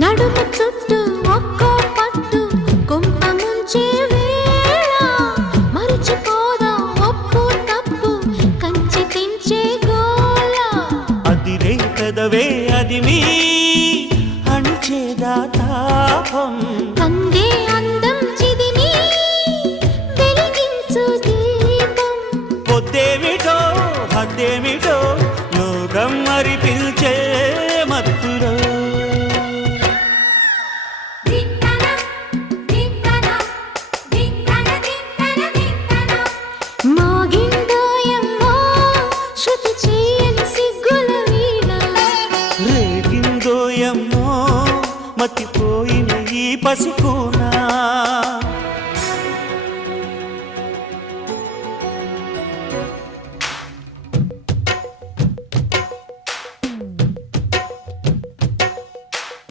నడుము చుట్టూ ఒక్కో పట్టు కొంప ముంచే వేళ. మరచిపోదా ఒప్పు తప్పు కంచి తెంచే గోల అదిరే పెదవే అది మీ అణిచేదా తాపం కందే అందం చిదిమి వెలిగించు దీపం. పొద్దేమిటో హద్దేమిటో హృదయమో మతిపోయిన ఈ పసికూనా?